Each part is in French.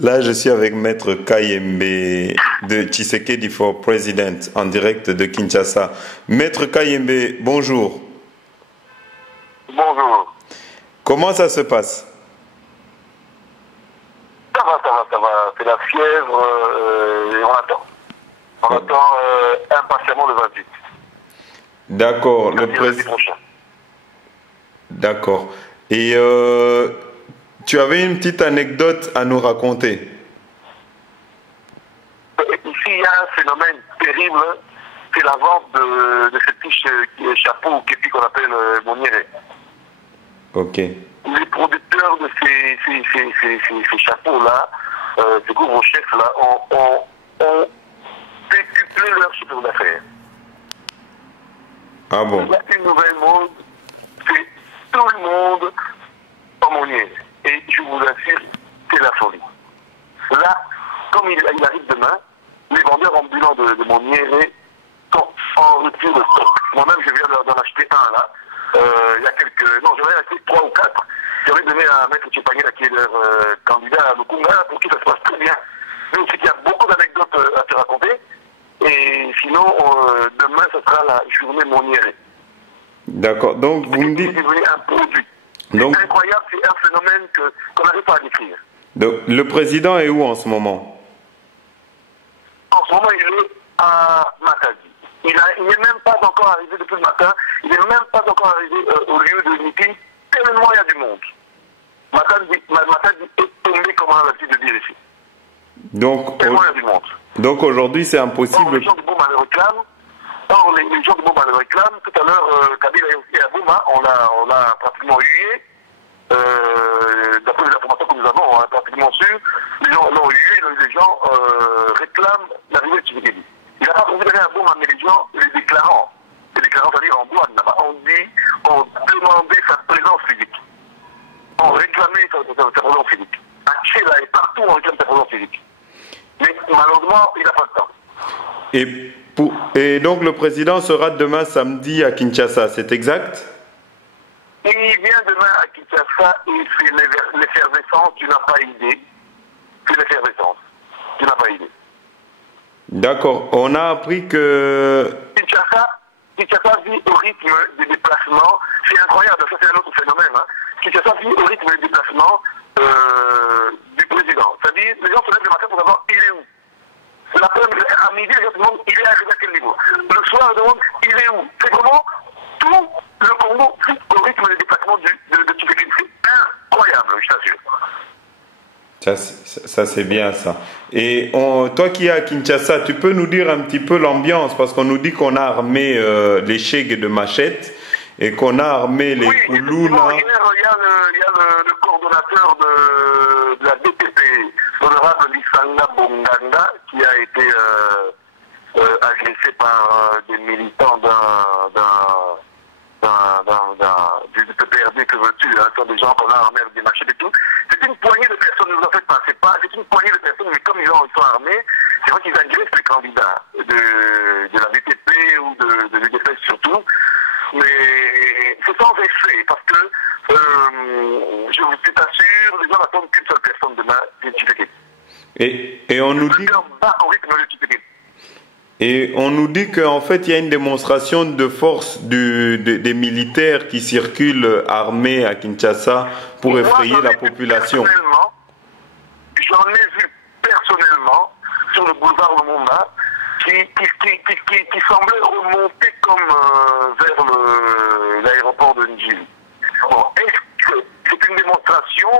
Là, je suis avec Maître Kayembe de Tshisekedi for President en direct de Kinshasa. Maître Kayembe, bonjour. Bonjour. Comment ça se passe? Ça va. C'est la fièvre et on attend. On attend impatiemment le 28. D'accord. Le président prochain. D'accord. Et tu avais une petite anecdote à nous raconter. Ici, il y a un phénomène terrible, c'est la vente de ces petits chapeaux ou képi qu'on appelle moniérés. Ok. Les producteurs de ces chapeaux-là, ces couvre-chefs-là, ont décuplé leur chiffre d'affaires. Ah bon? Il y a une nouvelle mode, c'est tout le monde en monière. Et je vous assure, c'est la folie. Là, comme il arrive demain, les vendeurs ambulants de monières sont en rupture de stock. Moi-même, je viens d'en acheter un là. Il y a quelques... Non, j'en ai acheté 3 ou 4. J'aurais donné à Maître Tchepagné, qui est leur candidat à Lukunga, pour qui ça se passe très bien. Mais aussi qu'il y a beaucoup d'anecdotes à te raconter. Et sinon, demain, ce sera la journée monière. D'accord. Donc, vous me dites... C'est devenu un produit. Donc... C'est incroyable, c'est un phénomène qu'on n'arrive pas à décrire. Donc, le président est où en ce moment? En ce moment, il est à Matadi. Il n'est même pas encore arrivé depuis le matin. Il n'est même pas encore arrivé au lieu de meeting, tellement il y a du monde. Matadi est tombé, comme on a l'habitude de dire ici. Donc, tellement il y a du monde. Donc aujourd'hui, c'est impossible. Or, les gens de Bouma le réclament. Les gens de Bouma le réclament. Tout à l'heure, Kabila est aussi à Bouma. On l'a pratiquement hué. D'après les informations que nous avons, on est pratiquement sûr. Les gens l'ont hué. Les gens réclament l'arrivée de Tshisekedi. Il n'a pas trouvé rien à Bouma, mais les gens, les déclarants, c'est-à-dire en douane là-bas, on demandé sa présence physique. On réclamait sa présence physique. À Tchéla et partout, on réclame sa présence physique. Mais malheureusement, il n'a pas le temps. Et donc le président sera demain samedi à Kinshasa, c'est exact? Il vient demain à Kinshasa et c'est l'effervescence, tu n'as pas idée. C'est l'effervescence, tu n'as pas idée. D'accord, on a appris que... Kinshasa vit au rythme des déplacements, c'est incroyable, ça c'est un autre phénomène. Hein. Kinshasa vit au rythme des déplacements du président. C'est-à-dire, les gens se lèvent le matin pour savoir il est où. À midi, les gens se demandent il est arrivé à quel niveau. Le soir, ils demandent il est où. C'est vraiment tout le Congo vit au rythme des déplacements de Tshisekedi. C'est incroyable, je t'assure. Ça c'est bien ça. Et toi qui es à Kinshasa, tu peux nous dire un petit peu l'ambiance, parce qu'on nous dit qu'on a armé les chèques de machettes et qu'on a armé les Koulouna. Hier, il y a le coordonnateur de la DPP, l'honorable Lissanga Bonganda, qui a été agressé par des militants du PPRD, que veux-tu, hein, sont des gens qu'on a armés avec des machettes et tout. C'est une poignée de personnes, ne vous en faites pas, c'est une poignée de personnes, mais comme ils sont armés, c'est vrai qu'ils agressent les candidats de la VTP ou de l'UDPS surtout, mais c'est sans effet, parce que, je t'assure, les gens n'attendent qu'une seule personne demain, c'est Tshisekedi. Et on nous dit... Et on nous dit qu'en fait, il y a une démonstration de force des militaires qui circulent armés à Kinshasa pour effrayer la population. J'en ai vu personnellement sur le boulevard Lumumba qui semblait remonter comme vers l'aéroport de Njili. Bon, est-ce que c'est une démonstration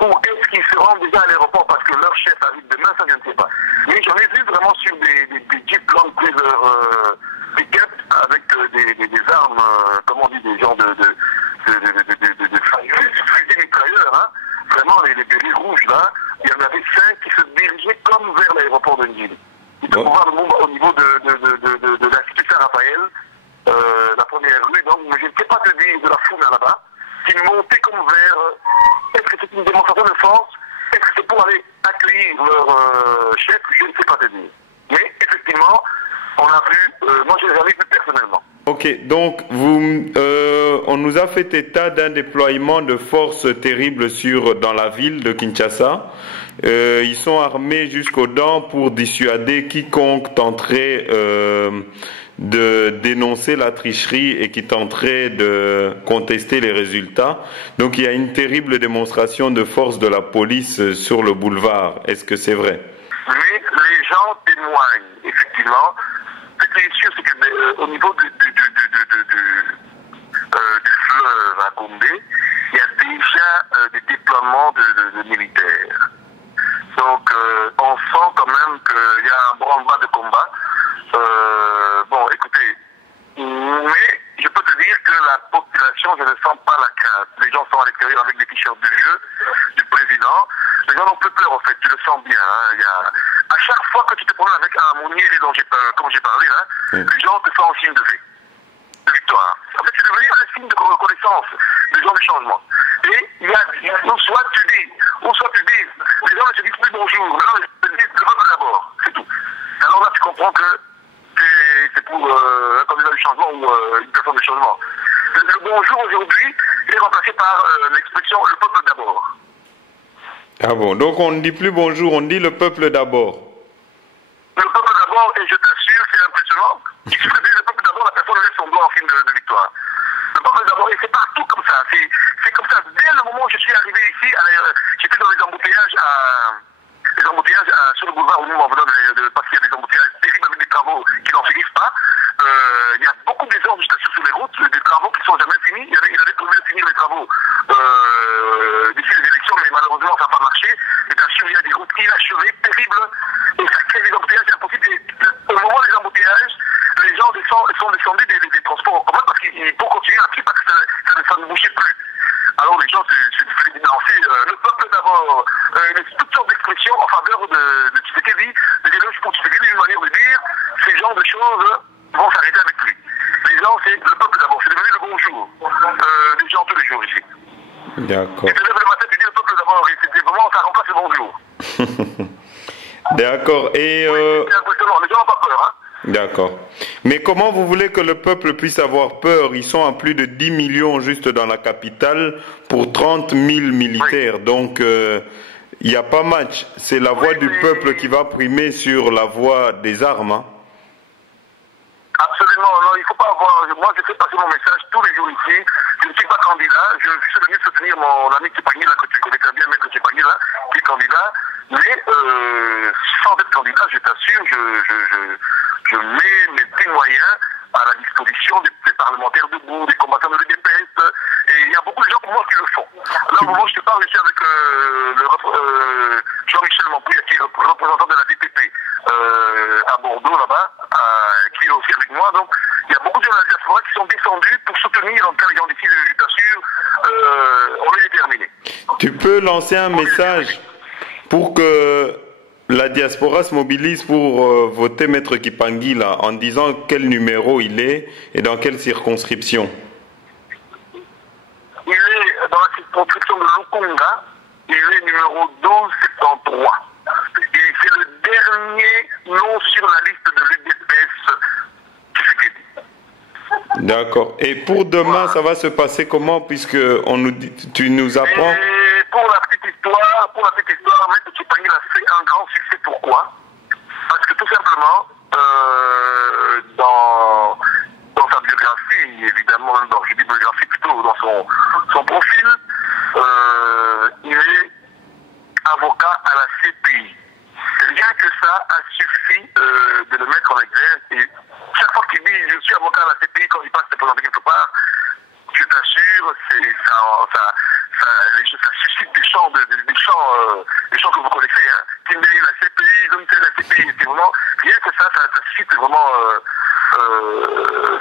ou est-ce qu'ils se rendent déjà à l'aéroport parce que leur chef arrive demain, ça je ne sais pas. Mais j'en ai vu vraiment sur des Jeep Land Cruiser pick-up avec des armes, comment on dit, des gens de fusils mitrailleurs, hein. Vraiment les bérets rouges là, il y en avait 5 qui se dirigeaient comme vers l'aéroport de Njili. Ils peuvent voir le monde au niveau de l'Institut Saint-Raphaël, la première rue, donc, mais je ne sais pas te dire de la foule là-bas, qui montait comme vers... Est-ce que c'est une démonstration de force? Est-ce que c'est pour aller accueillir leur chef? Je ne sais pas te dire. Mais effectivement, on a vu, moi je les avais vus personnellement. Ok, donc on nous a fait état d'un déploiement de forces terribles dans la ville de Kinshasa. Ils sont armés jusqu'aux dents pour dissuader quiconque tenterait de dénoncer la tricherie et qui tenterait de contester les résultats. Donc il y a une terrible démonstration de force de la police sur le boulevard. Est-ce que c'est vrai? Oui, les gens témoignent, effectivement. Ce qui est sûr, c'est qu'au niveau du fleuve à Gombe, il y a déjà des déploiements de militaires. Donc, on sent quand même qu'il y a un branle-bas de combat. Bon, écoutez, mais je peux te dire que la population, je ne sens pas la crainte. Les gens sont à l'extérieur avec des t-shirts du vieux, du président. Les gens n'ont plus peur, en fait, tu le sens bien. Hein. À chaque fois que tu te promènes avec un mounier comme j'ai parlé, là, les gens te font un signe de victoire. En fait, c'est devenu un signe de reconnaissance des gens du changement. Et il y a, ou soit tu dis, les gens ne se disent plus bonjour, les gens se disent le peuple d'abord, c'est tout. Alors là, tu comprends que c'est pour un candidat du changement ou une personne du changement. Le bonjour aujourd'hui est remplacé par l'expression le peuple d'abord. Ah bon, donc on ne dit plus bonjour, on dit le peuple d'abord. Le peuple d'abord, et je t'assure, c'est impressionnant. Il suffit de dire le peuple d'abord, la personne laisse son doigt en signe de victoire. Le peuple d'abord, et c'est partout comme ça. C'est comme ça. Dès le moment où je suis arrivé ici, j'étais dans les embouteillages sur le boulevard où nous en venons parce qu'il y a des embouteillages terribles avec des travaux qui n'en finissent pas. Il y a beaucoup de gens sur les routes, des travaux qui ne sont jamais finis. Il avait prévu de finir les travaux d'ici les élections, mais malheureusement ça n'a pas marché. Et bien sûr, il y a des routes inachevées, terribles, et ça crée des embouteillages impossibles. Au moment des embouteillages, les gens sont descendus des transports en commun parce qu'il faut continuer à pied parce que ça ne bougeait plus. Alors les gens se faisaient lancer le peuple d'abord, toutes sortes d'expressions en faveur de Tshisekedi, de l'éloge pour Tshisekedi, une manière de dire, ces genres de choses vont s'arrêter avec lui. Les gens, c'est le peuple d'abord, c'est devenu le bonjour des gens tous les jours ici. D'accord. Tu te lèves le matin, tu dis le peuple d'abord, et c'est vraiment, ça remplace le bonjour. D'accord, et... C'est impressionnant, les gens n'ont pas peur, hein. D'accord. Mais comment vous voulez que le peuple puisse avoir peur? Ils sont à plus de 10 millions juste dans la capitale pour 30 000 militaires. Oui. Donc, il n'y a pas match. C'est la voix du peuple qui va primer sur la voix des armes. Hein. Absolument. Non, il ne faut pas avoir... Moi, je fais passer mon message tous les jours ici. Je ne suis pas candidat. Je suis venu soutenir mon ami Tshisekedi, là, que tu connais très bien, Maître Tshisekedi, là, qui est candidat. Mais sans être candidat, je t'assure, je mets mes petits moyens à la disposition des parlementaires debout, des combattants de l'UDPS, et il y a beaucoup de gens comme moi qui le font. Là, au moment où je te parle, je suis avec Jean-Michel Mampouille, qui est le représentant de la DPP à Bordeaux, là-bas, qui est aussi avec moi. Donc, il y a beaucoup de gens de la diaspora qui sont descendus pour soutenir, en tout cas, les gens d'ici, je t'assure, on est déterminés. Tu peux lancer un message pour que la diaspora se mobilise pour voter Maître Kipangi là, en disant quel numéro il est et dans quelle circonscription? Il est dans la circonscription de Lukunga, il est numéro 1273. Et c'est le dernier nom sur la liste de l'UDPS Tshisekedi. D'accord. Et pour demain, voilà. Ça va se passer comment puisque tu nous apprends? Et pour la petite histoire, Maître Kipangi a fait un grand succès. Pourquoi? Parce que tout simplement, dans sa biographie, évidemment, je dis biographie plutôt, dans son profil, il est avocat à la CPI. Rien que ça a suffi de le mettre en exergue. Et chaque fois qu'il dit je suis avocat à la CPI, quand il passe se présenter quelque part, je t'assure, ça suscite des chants que vous connaissez. Hein. Kindé, la CPI, Zomté, la CPI, c'est vraiment, rien que ça suscite vraiment,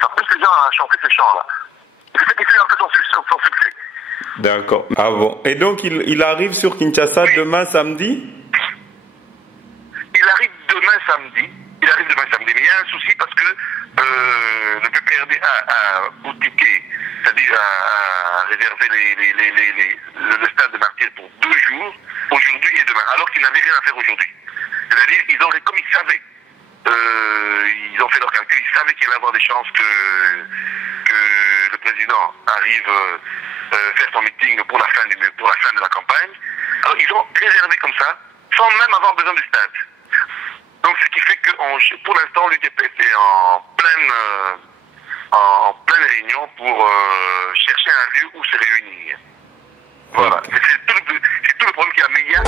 ça pousse les gens à chanter ces chants-là. C'est ce qui fait un peu son succès. D'accord. Ah bon. Et donc, il arrive sur Kinshasa demain samedi? Il arrive demain samedi. Mais il y a un souci parce que le PPRD a boutiqué, c'est-à-dire a réservé le stade de Martyrs pour 2 jours, aujourd'hui et demain, alors qu'il n'avait rien à faire aujourd'hui. C'est-à-dire, comme ils savaient ils ont fait leur calcul, ils savaient qu'il allait y avoir des chances que le président arrive faire son meeting pour la fin de la campagne. Alors ils ont réservé comme ça, sans même avoir besoin du stade. Donc ce qui fait que pour l'instant l'UTP était en pleine réunion pour chercher un lieu où se réunir. Voilà, c'est tout le problème qu'il y a. Mais il y a...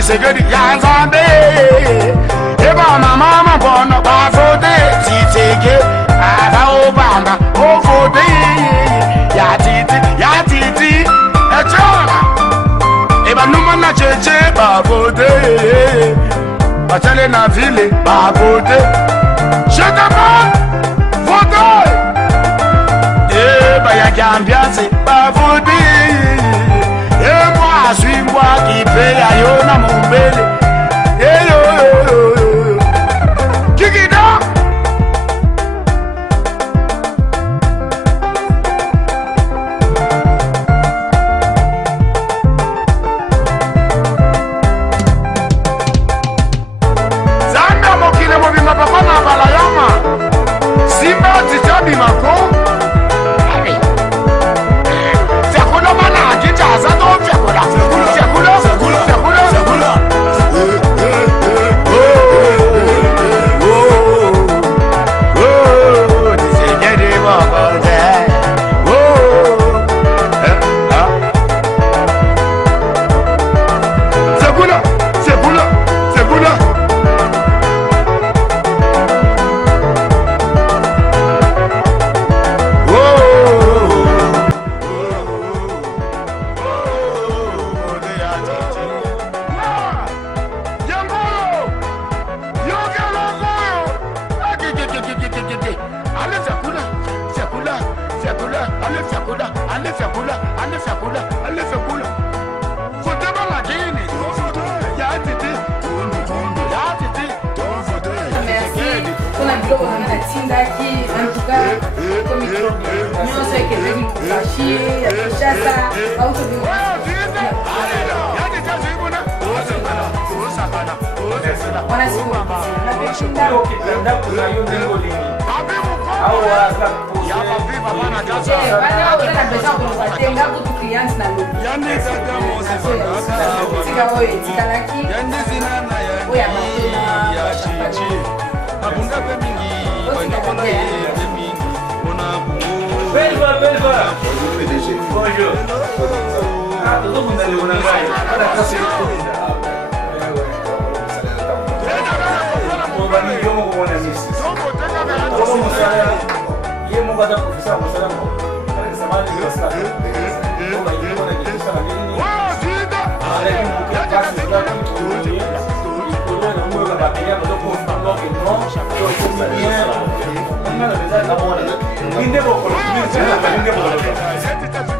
Segedi yanzambe eba mama bono ba vote titege aba obamba o vote ya titi echona eba numa na cheche ba vote batale na ville ba vote chekama vote eba ya gambiase ba vote. Et moi, suis-moi qui paye à Yona mon bébé. Et yo, Kikida. Zanga mokile mobima papa na balayama. Simba titabi mako. Bonjour. Ah, todo mundo ali na praia. Olha a casa. Bani yomo ko wona sisi. Ko mo sala. Ye mo bada professeur mo sala mo. Samali ko sala. Ko ba ye mo na ki sala ni. Ale ki mo ka kasi da ki ko ni. Ko na mo ga ba ya mo ko no que no. Ko ko ni. Na verdad la mo na. Inde ko ko ni. Inde ko ko.